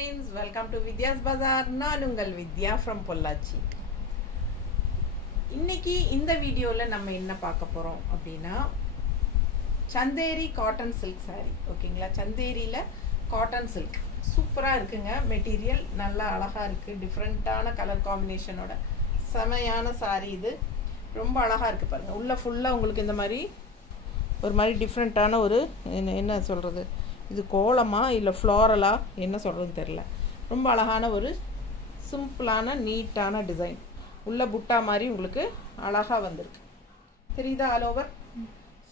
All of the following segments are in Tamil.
friends, welcome to Vidya's Bazaar. நான் உங்கள் வித்யா from பொள்ளாச்சி. இன்னைக்கு இந்த வீடியோல நம்ம என்ன பார்க்க போறோம் அப்படினா சந்தேரி காட்டன் சில்க் saree. ஓகேங்களா? சந்தேரியில காட்டன் சில்க் சூப்பரா இருக்குங்க. மெட்டீரியல் நல்லா அழகா இருக்கு. டிஃபரண்டான கலர் காம்பினேஷனோட செமையான saree இது. ரொம்ப அழகா இருக்கு பாருங்க. உள்ள ஃபுல்லா உங்களுக்கு இந்த மாதிரி ஒரு மாதிரி டிஃபரண்டான ஒரு என்ன சொல்றது? இது கோலமா இல்ல ஃப்ளோரலா என்ன சொல்றதுன்னு தெரியல. ரொம்ப அழகான ஒரு சிம்பிளான நீட்டான டிசைன். உள்ள புட்டா மாதிரி உங்களுக்கு அழகா வந்திருக்கு. தெரியுதா all over?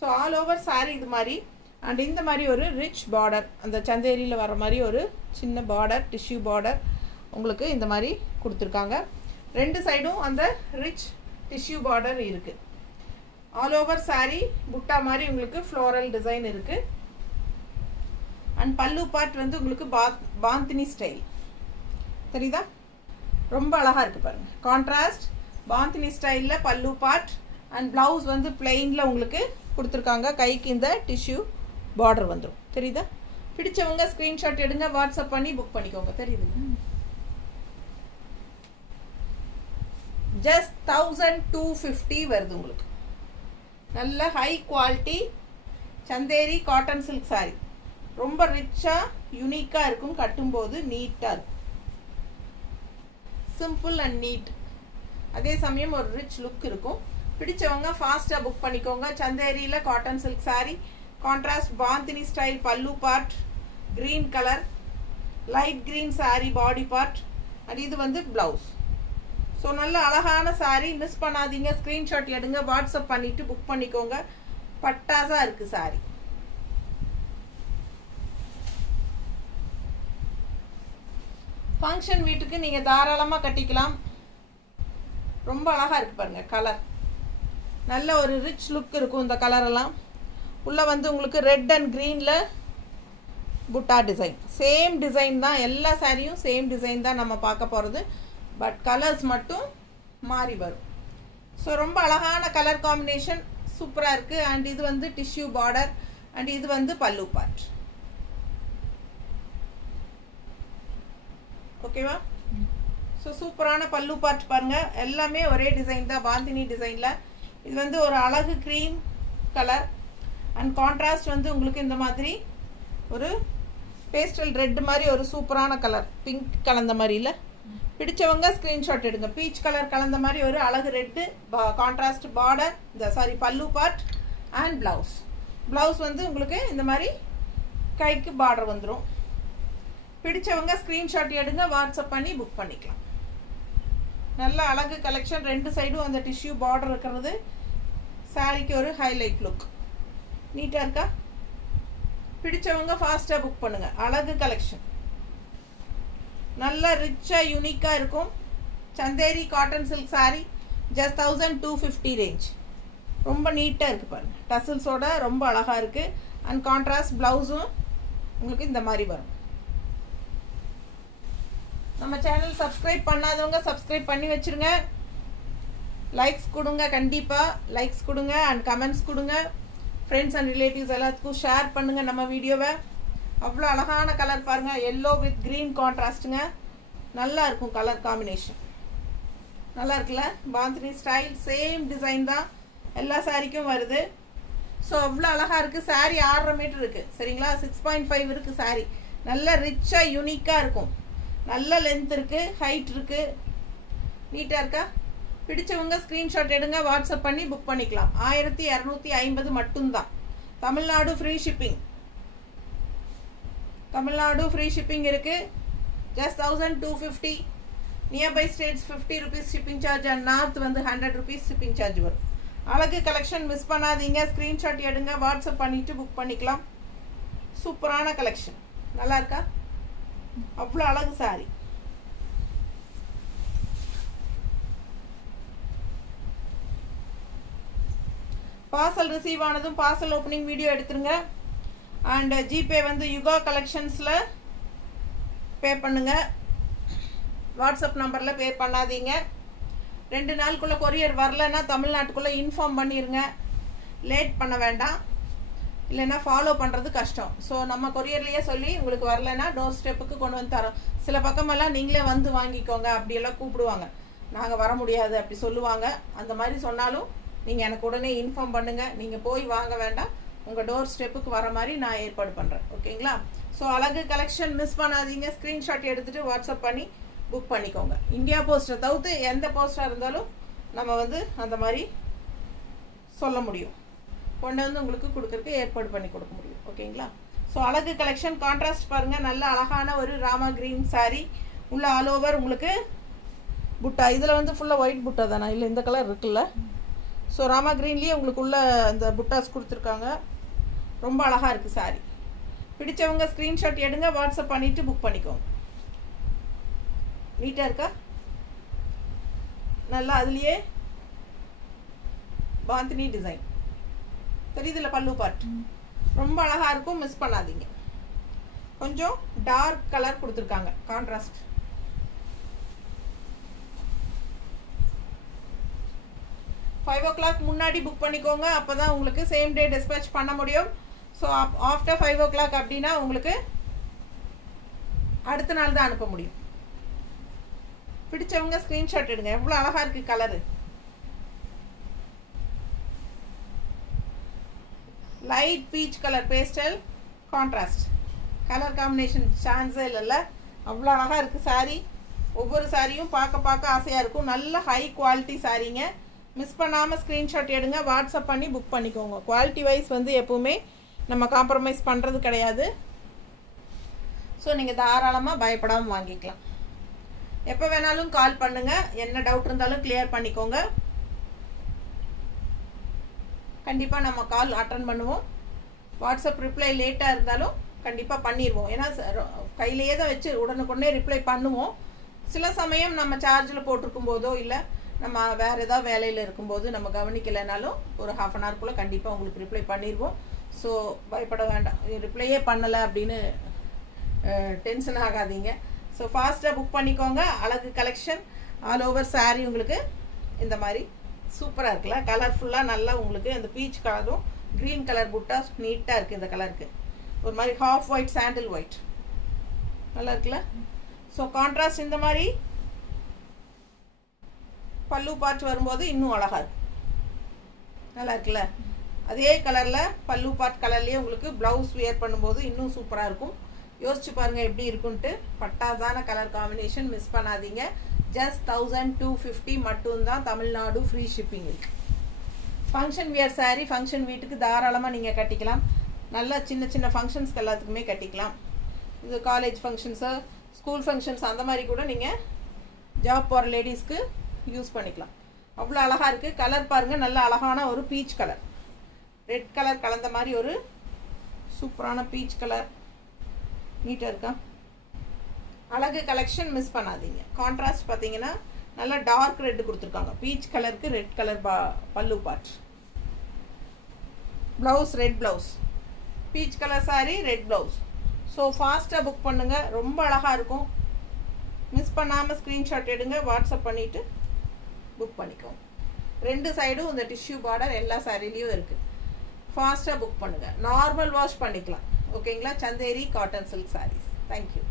So all over saree இது மாதிரி and இந்த மாதிரி ஒரு ரிச் border அந்த சந்தேரியில வர மாதிரி ஒரு சின்ன border tissue border உங்களுக்கு இந்த மாதிரி கொடுத்திருக்காங்க. ரெண்டு சைடும் அந்த ரிச் tissue border இருக்கு. ஆல் ஓவர் saree புட்டா மாதிரி உங்களுக்கு floral design இருக்கு. and பல்லு பார்ட் வந்து உங்களுக்கு பாந்தினி ஸ்டைல். தெரியுதா? ரொம்ப அழகா இருக்கு பாருங்க. கான்ட்ராஸ்ட் பாந்தினி ஸ்டைல்ல பல்லு பார்ட் and blouse வந்து plainல உங்களுக்கு கொடுத்திருக்காங்க. கைக்கு இந்த டிஷ்யூ border வந்துரும். தெரியுதா? பிடிச்சவங்க ஸ்கிரீன்ஷாட் எடுங்க, வாட்ஸ்அப் பண்ணி புக் பண்ணிக்கோங்க. தெரியுது? just 1250 வருது உங்களுக்கு. நல்ல high quality Chanderi cotton silk saree. ரொம்ப ரிச்சா யூனிக்கா இருக்கும். கட்டும்போது நீட்டா இருக்கும். Simple and neat. அதே சமயம் ஒரு ரிச் லுக் இருக்கும். பிடிச்சவங்க ஃபாஸ்டா புக் பண்ணிக்கோங்க. சந்தேரியில cotton silk saree, contrast bandhani style pallu part, green colour, light green saree body part, and இது வந்து பிளவுஸ். ஸோ நல்ல அழகான saree. மிஸ் பண்ணாதீங்க. ஸ்கிரீன்ஷாட் எடுங்க, வாட்ஸ்அப் பண்ணிட்டு புக் பண்ணிக்கோங்க. பட்டாசா இருக்கு saree. ஃபங்க்ஷன் வீட்டுக்கு நீங்க தாராளமா கட்டிக்கலாம். ரொம்ப அழகா இருக்கு பாருங்க. கலர் நல்ல ஒரு ரிச் லுக் இருக்கும். இந்த கலர் எல்லாம் உள்ள வந்து உங்களுக்கு ரெட் அண்ட் கிரீன்ல புட்டா டிசைன். சேம் டிசைன் தான். எல்லா சாரியும் சேம் டிசைன் தான் நம்ம பார்க்க போறது. பட் கலர்ஸ் மட்டும் மாறி வரும். ஸோ ரொம்ப அழகான கலர் காம்பினேஷன் சூப்பரா இருக்கு. அண்ட் இது வந்து டிஷ்யூ பார்டர் அண்ட் இது வந்து பல்லு பார்ட். ஓகேவா? ஸோ சூப்பரான பல்லு பார்ட் பாருங்க. எல்லாமே ஒரே டிசைன் தான். பாந்தினி டிசைன்ல இது வந்து ஒரு அழகு கிரீம் கலர் அண்ட் கான்ட்ராஸ்ட் வந்து உங்களுக்கு இந்த மாதிரி ஒரு பேஸ்டல் ரெட் மாதிரி ஒரு சூப்பரான கலர். பிங்க் கலந்த மாதிரி இல்ல. பிடிச்சவங்க ஸ்கிரீன்ஷாட் எடுங்க. பீச் கலர் கலந்த மாதிரி ஒரு அழகு ரெட் கான்ட்ராஸ்ட் பார்டர். இந்த சாரி பல்லு பார்ட் அண்ட் பிளவுஸ். பிளவுஸ் வந்து உங்களுக்கு இந்த மாதிரி கைக்கு பார்டர் வந்துடும். பிடிச்சவங்க ஸ்கிரீன்ஷாட் எடுங்க, வாட்ஸ்அப் பண்ணி புக் பண்ணிக்கலாம். நல்ல அழகு கலெக்ஷன். ரெண்டு சைடும் அந்த டிஷ்யூ பார்டர் இருக்கிறது சாரிக்கு ஒரு ஹைலைட் லுக். நீட்டா இருக்கா? பிடிச்சவங்க ஃபாஸ்டா புக் பண்ணுங்க. அழகு கலெக்ஷன் நல்ல ரிச்சா யூனிக்கா இருக்கும். Chanderi cotton silk saree just 1250 range. ரொம்ப நீட்டா இருக்கு பாருங்க. டசல்ஸோட ரொம்ப அழகா இருக்கு. அண்ட் கான்ட்ராஸ்ட் பிளவுஸும் உங்களுக்கு இந்த மாதிரி வரும். நம்ம சேனல் சப்ஸ்கிரைப் பண்ணாதவங்க சப்ஸ்கிரைப் பண்ணி வச்சிருங்க. லைக்ஸ் கொடுங்க. கண்டிப்பா லைக்ஸ் கொடுங்க அண்ட் கமெண்ட்ஸ் கொடுங்க. ஃப்ரெண்ட்ஸ் அண்ட் ரிலேட்டிவ்ஸ் எல்லாத்துக்கும் ஷேர் பண்ணுங்க நம்ம வீடியோவை. அவ்வளோ அழகான கலர் பாருங்க. எல்லோ வித் கிரீன் கான்ட்ராஸ்ட்டுங்க. நல்லா இருக்கும் கலர் காம்பினேஷன். நல்லா இருக்குல்ல? பாந்தினி ஸ்டைல் சேம் டிசைன் தான் எல்லா சாரிக்கும் வருது. ஸோ அவ்வளோ அழகா இருக்கு. saree 6.5 மீட்டர் இருக்கு. சரிங்களா? 6.5 இருக்கு saree. நல்ல ரிச்சா யூனிக்கா இருக்கும். நல்ல லென்த் இருக்கு, ஹைட் இருக்கு. நீட்டா இருக்கா? பிடிச்சவங்க ஸ்கிரீன்ஷாட் எடுங்க, வாட்ஸ்அப் பண்ணி புக் பண்ணிக்கலாம். 1250 மட்டும்தான். Tamil Nadu free shipping. Tamil Nadu free shipping இருக்கு. just 1250. Nearby states 50 rupees shipping charge and north வந்து 100 rupees ஷிப்பிங் சார்ஜ் வரும். அழகு கலெக்ஷன் மிஸ் பண்ணாதீங்க. ஸ்கிரீன்ஷாட் எடுங்க, வாட்ஸ்அப் பண்ணிட்டு புக் பண்ணிக்கலாம். சூப்பரான கலெக்ஷன். நல்லா இருக்கா? அவ்வளோ அழகு சாரி. பார்சல் ரிசீவ் ஆனதும் பார்சல் ஓப்பனிங் வீடியோ எடுத்துருங்க. அண்ட் ஜிபே வந்து யுகா கலெக்ஷன்ஸ்ல பே பண்ணுங்க. வாட்ஸ்அப் நம்பர்ல பே பண்ணாதீங்க. 2 நாளுக்குள்ள கொரியர் வரலன்னா தமிழ்நாட்டுக்குள்ள இன்ஃபார்ம் பண்ணிருங்க. லேட் பண்ண வேண்டாம். இல்லைன்னா ஃபாலோ பண்ணுறது கஷ்டம். ஸோ நம்ம கொரியர்லேயே சொல்லி உங்களுக்கு வரலைன்னா டோர் ஸ்டெப்புக்கு கொண்டு வந்து தரோம். சில பக்கமெல்லாம் நீங்களே வந்து வாங்கிக்கோங்க அப்படியெல்லாம் கூப்பிடுவாங்க, நாங்கள் வர முடியாது அப்படி சொல்லுவாங்க. அந்த மாதிரி சொன்னாலும் நீங்கள் எனக்கு உடனே இன்ஃபார்ம் பண்ணுங்கள். நீங்கள் போய் வாங்க வேண்டாம், உங்கள் டோர் ஸ்டெப்புக்கு வர மாதிரி நான் ஏற்பாடு பண்ணுறேன். ஓகேங்களா? ஸோ அழகு கலெக்ஷன் மிஸ் பண்ணாதீங்க. ஸ்க்ரீன்ஷாட் எடுத்துகிட்டு வாட்ஸ்அப் பண்ணி புக் பண்ணிக்கோங்க. இந்தியா போஸ்ட்டை தவிர்த்து எந்த போஸ்ட்டாக இருந்தாலும் நம்ம வந்து அந்த மாதிரி சொல்ல முடியும், கொண்டு வந்து உங்களுக்கு கொடுக்கறதுக்கு ஏற்பாடு பண்ணி கொடுக்க முடியும். ஓகேங்களா? ஸோ அழகு கலெக்ஷன் கான்ட்ராஸ்ட் பாருங்கள், நல்ல அழகான ஒரு ராமா கிரீன் சாரீ உள்ள ஆல் ஓவர் உங்களுக்கு புட்டா. இதில் வந்து ஃபுல்லாக ஒயிட் புட்டா தானே, இல்லை இந்த கலர் இருக்குல்ல. ஸோ ராமா கிரீன்லேயே உங்களுக்கு உள்ள இந்த புட்டாஸ் கொடுத்துருக்காங்க. ரொம்ப அழகாக இருக்குது சாரீ. பிடிச்சவங்க ஸ்க்ரீன்ஷாட் எடுங்க, வாட்ஸ்அப் பண்ணிவிட்டு புக் பண்ணிக்கோங்க. நீட்டாக இருக்கா? நல்லா அதுலேயே பாந்தினி டிசைன் தெரியுதுல, பல்லு பார்ட் ரொம்ப அழகாக இருக்கும், மிஸ் பண்ணாதீங்க. கொஞ்சம் டார்க் கலர் கொடுத்துருக்காங்க, கான்ட்ராஸ்ட். ஃபைவ் ஓ கிளாக் முன்னாடி புக் பண்ணிக்கோங்க, அப்போ தான் உங்களுக்கு சேம் டே டிஸ்பேச் பண்ண முடியும். ஸோ ஆஃப்டர் 5 o'clock அப்படின்னா உங்களுக்கு அடுத்த நாள் தான் அனுப்ப முடியும். பிடிச்சவங்க ஸ்க்ரீன்ஷாட் எடுங்க. எவ்வளோ அழகாக இருக்குது colour. Light peach colour pastel contrast colour combination சான்ஸே இல்லைல்ல, அவ்வளோ அழகாக இருக்குது சாரீ. ஒவ்வொரு சாரியும் பார்க்க ஆசையாக இருக்கும். நல்ல ஹை குவாலிட்டி சாரீங்க. மிஸ் பண்ணாமல் ஸ்க்ரீன்ஷாட் எடுங்க, வாட்ஸ்அப் பண்ணி புக் பண்ணிக்கோங்க. குவாலிட்டி வைஸ் வந்து எப்போவுமே நம்ம காம்ப்ரமைஸ் பண்ணுறது கிடையாது. ஸோ நீங்கள் தாராளமாக பயப்படாமல் வாங்கிக்கலாம். எப்போ வேணாலும் கால் பண்ணுங்கள், என்ன டவுட் இருந்தாலும் கிளியர் பண்ணிக்கோங்க. கண்டிப்பாக நம்ம கால் அட்டன் பண்ணுவோம். வாட்ஸ்அப் ரிப்ளை லேட்டாக இருந்தாலும் கண்டிப்பாக பண்ணிடுவோம். ஏன்னா கையிலேயே தான் வச்சு உடனுக்குடனே ரிப்ளை பண்ணுவோம். சில சமயம் நம்ம சார்ஜில் போட்டிருக்கும் போதோ இல்லை நம்ம வேறு ஏதாவது வேலையில் இருக்கும்போது நம்ம கவனிக்கலைனாலும் ஒரு 1/2 an hour கண்டிப்பாக உங்களுக்கு ரிப்ளை பண்ணிடுவோம். ஸோ பயப்பட வேண்டாம், ரிப்ளையே பண்ணலை அப்படின்னு டென்ஷன் ஆகாதீங்க. ஸோ ஃபாஸ்ட்டாக புக் பண்ணிக்கோங்க. அழகு கலெக்ஷன் ஆல் ஓவர் சாரீ உங்களுக்கு இந்த மாதிரி சூப்பராக இருக்குல்ல, கலர்ஃபுல்லாக நல்லா உங்களுக்கு அந்த பீச் கலரும் க்ரீன் கலர் புட்டா நீட்டாக இருக்குது. இந்த கலருக்கு ஒரு மாதிரி ஹாஃப் ஒயிட் சாண்டில் ஒயிட் நல்லா இருக்குல்ல. ஸோ கான்ட்ராஸ்ட் இந்த மாதிரி பல்லு பார்ட் வரும்போது இன்னும் அழகாக இருக்கும், நல்லா இருக்குல்ல. அதே கலரில் பல்லு பார்ட் கலர்லேயே உங்களுக்கு ப்ளவுஸ் வியர் பண்ணும்போது இன்னும் சூப்பராக இருக்கும். யோசிச்சு பாருங்கள் எப்படி இருக்குன்ட்டு. பட்டாசான கலர் காம்பினேஷன், மிஸ் பண்ணாதீங்க. ஜஸ்ட் 1250 மட்டும்தான், தமிழ்நாடு ஃப்ரீ ஷிப்பிங் இருக்குது. ஃபங்க்ஷன் வியர் சாரீ ஃபங்க்ஷன் வீட்டுக்கு தாராளமாக நீங்கள் கட்டிக்கலாம். நல்லா சின்ன ஃபங்க்ஷன்ஸ்க்கு எல்லாத்துக்குமே கட்டிக்கலாம். இது காலேஜ் ஃபங்க்ஷன்ஸு, ஸ்கூல் ஃபங்க்ஷன்ஸ் அந்த மாதிரி கூட நீங்கள் ஜாப் போகிற லேடிஸ்க்கு யூஸ் பண்ணிக்கலாம். அவ்வளோ அழகாக இருக்குது. கலர் பாருங்கள், நல்ல அழகான ஒரு பீச் கலர், ரெட் கலர் கலந்த மாதிரி ஒரு சூப்பரான பீச் கலர். நீட்டாக இருக்கா? அழகு கலெக்ஷன் மிஸ் பண்ணாதீங்க. கான்ட்ராஸ்ட் பார்த்தீங்கன்னா நல்லா டார்க் ரெட் கொடுத்துருக்காங்க. பீச் கலருக்கு ரெட் கலர் பல்லு part. Blouse red blouse, peach colour sorry red blouse. So ஃபாஸ்ட்டாக புக் பண்ணுங்கள், ரொம்ப அழகாக இருக்கும். மிஸ் பண்ணாமல் ஸ்க்ரீன்ஷாட் எடுங்க, வாட்ஸ்அப் பண்ணிவிட்டு புக் பண்ணிக்கோங்க. 2 சைடும் இந்த டிஷ்யூ பார்டர் எல்லா சாரிலையும் இருக்குது. ஃபாஸ்ட்டாக புக் பண்ணுங்கள். நார்மல் வாஷ் பண்ணிக்கலாம். ஓகேங்களா? Chanderi cotton silk sarees. Thank you.